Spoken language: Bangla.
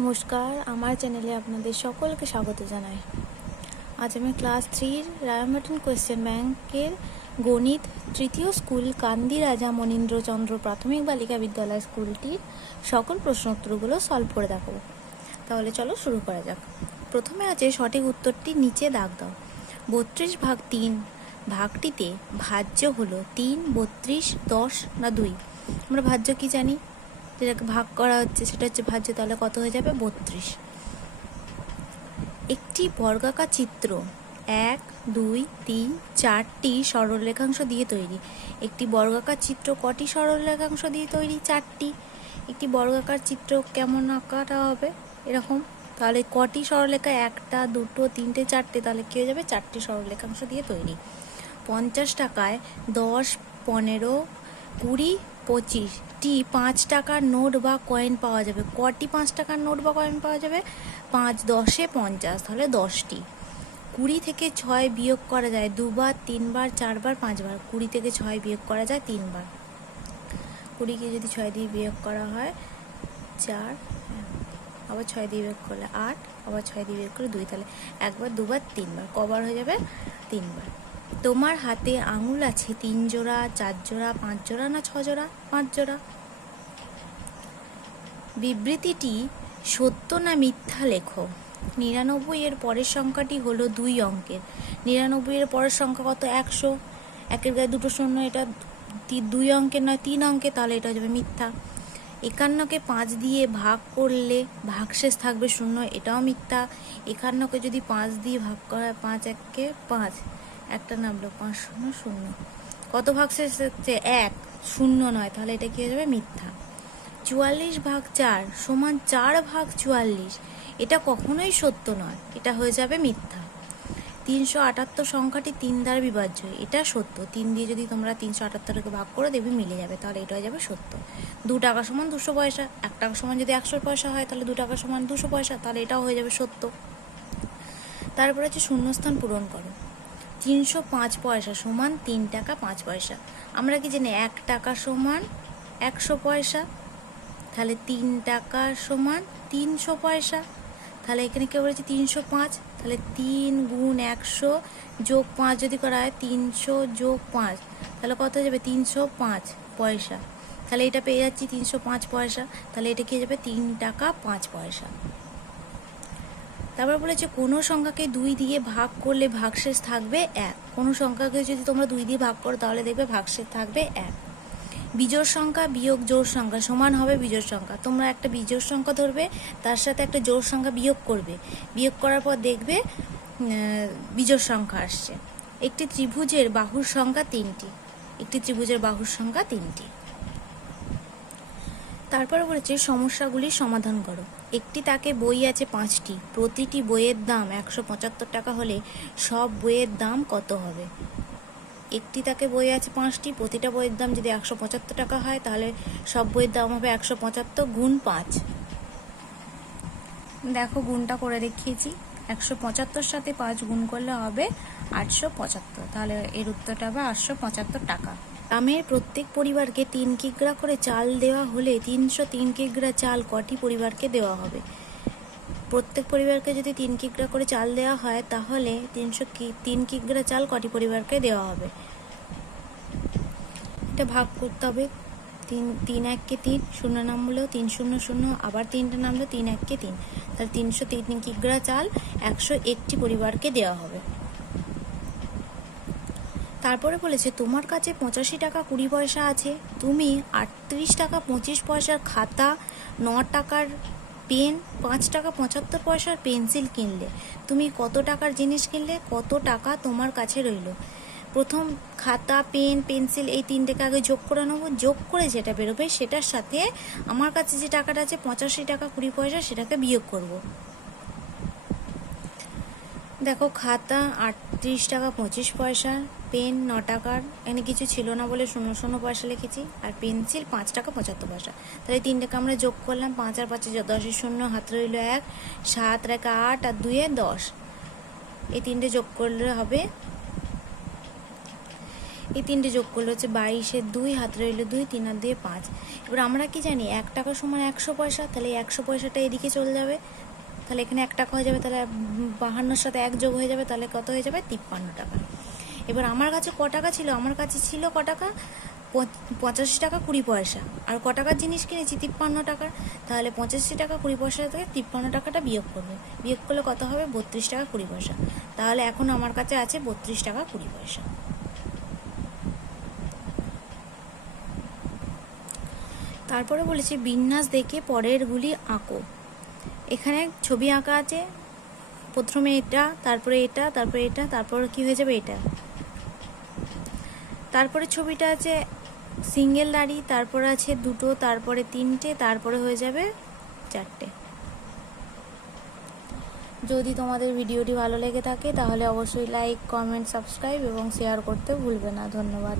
নমস্কার, আমার চ্যানেলে আপনাদের সকলকে স্বাগত জানাই। আজ আমি ক্লাস 3 রায়ামার্টিন কোয়েশ্চেন ব্যাংকের গণিত তৃতীয় স্কুল কান্দি রাজা মনীন্দ্রচন্দ্র প্রাথমিক বালিকা বিদ্যালয় স্কুলটির সকল প্রশ্নোত্তরগুলো সলভ করে দেখাবো। তাহলে চলো শুরু করা যাক। প্রথমে আছে সঠিক উত্তরটি নিচে দাগ দাও। 32/3 ভাগটিতে ভাজ্য হলো 3, 32, 10 না 2। আমরা ভাজ্য কি জানি, যেটাকে ভাগ করা হচ্ছে সেটা হচ্ছে ভাজ্য, তাহলে কত হয়ে যাবে 32। একটি বর্গাকার চিত্র 1, 2, 3, 4টি সরলরেখাংশ দিয়ে তৈরি। একটি বর্গাকার চিত্র কটি সরলরেখাংশ দিয়ে তৈরি? 4টি। একটি বর্গাকার চিত্র কেমন আঁকাটা হবে? এরকম। তাহলে কটি সরলরেখা? 1টা, 2টো, 3টে, 4টে, তাহলে কী হয়ে যাবে? 4টি সরলরেখাংশ দিয়ে তৈরি। 50 টাকায় 10, 15, 20, 25টি 5 টাকার নোট বা কয়েন পাওয়া যাবে। কটি 5 টাকার নোট বা কয়েন পাওয়া যাবে? 5, 10-এ 50, তাহলে 10টি। 20 থেকে 6 বিয়োগ করা যায় 2বার, 3বার, 4বার, 5বার। 20 থেকে 6 বিয়োগ করা যায় 3বার। 20কে যদি 6 দিয়ে বিয়োগ করা হয় 4, আবার 6 দিয়ে বিয়োগ করলে 8, আবার 6 দিয়ে বিয়োগ করলে 2, তাহলে 1বার, 2বার, 3বার। কবার হয়ে যাবে? 3বার। তোমার হাতে আঙুল আছে 3 জোড়া, 4 জোড়া, 5 জোড়া না 6 জোড়া? 5 জোড়া। বিবৃতিটি সত্য না মিথ্যা লেখো। 99 এর পরের সংখ্যাটি হলো 2 অঙ্কের। 99 এর পরের সংখ্যা কত? 100। একের গায়ে 2টো শূন্য, এটা 2 অঙ্কের নয় 3 অঙ্কের, তাহলে এটা হয়ে যাবে মিথ্যা। 51কে 5 দিয়ে ভাগ করলে ভাগশেষ থাকবে 0, এটাও মিথ্যা। 51কে যদি 5 দিয়ে ভাগ করা হয় 5 1-কে 5, একটা নামলো 5 0 0, কত ভাগশেষ হচ্ছে? 1, 0 নয়, তাহলে এটা কি হয়ে যাবে? মিথ্যা। 44/4 সমান 4/44, এটা কখনোই সত্য নয়, এটা হয়ে যাবে মিথ্যা। 378 সংখ্যাটি 3 দ্বারা বিভাজ্য, এটা সত্য। 3 দিয়ে যদি তোমরা 378কে ভাগ করে দেখবে মিলে যাবে, তাহলে এটা হয়ে যাবে সত্য। 2 টাকা সমান 200 পয়সা, 1 টাকা সমান যদি 100 পয়সা হয় তাহলে 2 টাকা সমান 200 পয়সা, তাহলে এটাও হয়ে যাবে সত্য। তারপরে হচ্ছে শূন্যস্থান পূরণ করো। 305 পয়সা সমান 3 টাকা 5 পয়সা। আমরা কি জানি 1 টাকা সমান 100 পয়সা, তাহলে 3 টাকা সমান 300 পয়সা। তাহলে এখানে কে বলেছে? 305, তাহলে 3 গুণ 100 যোগ 5 যদি করা হয় 300 যোগ 5, তাহলে কত হয়ে যাবে? 305 পয়সা। তাহলে এটা পেয়ে যাচ্ছি 305 পয়সা, তাহলে এটা কি হয়ে যাবে? 3 টাকা 5 পয়সা। তারপর বলেছে কোনো সংখ্যাকে 2 দিয়ে ভাগ করলে ভাগশেষ থাকবে 1। কোনো সংখ্যাকে যদি তোমরা 2 দিয়ে ভাগ করো তাহলে দেখবে ভাগশেষ থাকবে 1। বিজোড় সংখ্যা বিয়োগ জোড় সংখ্যা সমান হবে বিজোড় সংখ্যা। তোমরা একটা বিজোড় সংখ্যা ধরবে, তার সাথে একটা জোড় সংখ্যা বিয়োগ করবে, বিয়োগ করার পর দেখবে বিজোড় সংখ্যা আসছে। একটি ত্রিভুজের বাহুর সংখ্যা 3টি। একটি ত্রিভুজের বাহুর সংখ্যা 3টি। তারপরে বলেছে সমস্যাগুলির সমাধান করো। একটি তাকে বই আছে 5টি, প্রতিটি বইয়ের দাম 175 টাকা হলে সব বইয়ের দাম কত হবে? একটি তাকে বই আছে 5টি, প্রতিটা বইয়ের দাম যদি 175 টাকা হয় তাহলে সব বইয়ের দাম হবে 175 গুণ 5। দেখো গুণটা করে দেখিয়েছি। 175 সাথে 5 গুণ করলে হবে 875, তাহলে এর উত্তরটা হবে 875 টাকা। গ্রামের প্রত্যেক পরিবারকে 3 কিগ্রা করে চাল দেওয়া হলে 303 কিগ্রা চাল কটি পরিবারকে দেওয়া হবে? প্রত্যেক পরিবারকে যদি 3 কিগ্রা করে চাল দেওয়া হয় তাহলে 303 কিগ্রা চাল কটি পরিবারকে দেওয়া হবে? এটা ভাগ করতে হবে। 3 1-কে 3, 0 নামলো 3 0 0, আবার 3টা নামলো 3 1-কে 3, তাহলে 303 কিগ্রা চাল 101টি পরিবারকে দেওয়া হবে। তারপরে বলেছে তোমার কাছে 85 টাকা 20 পয়সা আছে, তুমি 38 টাকা 25 পয়সার খাতা, 9 টাকার পেন, 5 টাকা 75 পয়সার পেন্সিল কিনলে। তুমি কত টাকার জিনিস কিনলে? কত টাকা তোমার কাছে রইল? প্রথম খাতা, পেন, পেন্সিল এই 3টেকে আগে যোগ করে নেবো। যোগ করে যেটা বেরোবে সেটার সাথে আমার কাছে যে টাকাটা আছে 85 টাকা 20 পয়সা সেটাকে বিয়োগ করব। দেখো খাতা 38 টাকা 25 পয়সা, পেন 9 টাকার, এখানে কিছু ছিল না বলে 0 0 পয়সা লিখেছি, আর পেন্সিল 5 টাকা 75 পয়সা। তাহলে 3টাকে আমরা যোগ করলাম, 5 আর 5 10 0, হাতে রইল 1, 7 আর 8 আর 2 10, এই 3টে যোগ করলে হবে এই তিনটে যোগ করলে হচ্ছে 22 2, হাত রইল 2, 3 আর 2 5। এবার আমরা কি জানি 1 টাকা সমান 100 পয়সা, তাহলে 100 পয়সাটা এদিকে চলে যাবে, তাহলে এখানে 1 টাকা হয়ে যাবে, তাহলে 52-র সাথে 1 যোগ হয়ে যাবে, তাহলে কত হয়ে যাবে 53 টাকা। এবার আমার কাছে ক টাকা ছিল, আমার কাছে ছিল ক টাকা 85 টাকা 20 পয়সা, আর ক টাকার জিনিস কিনেছি 53 টাকার, তাহলে 85 টাকা 20 পয়সা থেকে 53 টাকাটা বিয়োগ করবে, বিয়োগ করলে কত হবে 32 টাকা 20 পয়সা। তাহলে এখন আমার কাছে আছে 32 টাকা 20 পয়সা। তারপরে বলেছি বিন্যাস দেখে পরেরগুলি আঁকো। এখানে ছবি আঁকা আছে, প্রথমে এটা, তারপরে এটা, তারপরে এটা, তারপর কি হয়ে যাবে এটা। তারপরে ছবিটা আছে সিঙ্গেল দাড়ি, তারপরে আছে দুটো, তারপরে তিনটে, তারপরে হয়ে যাবে চারটে। যদি তোমাদের ভিডিওটি ভালো লেগে থাকে তাহলে অবশ্যই লাইক, কমেন্ট, সাবস্ক্রাইব এবং শেয়ার করতে ভুলবে না। ধন্যবাদ।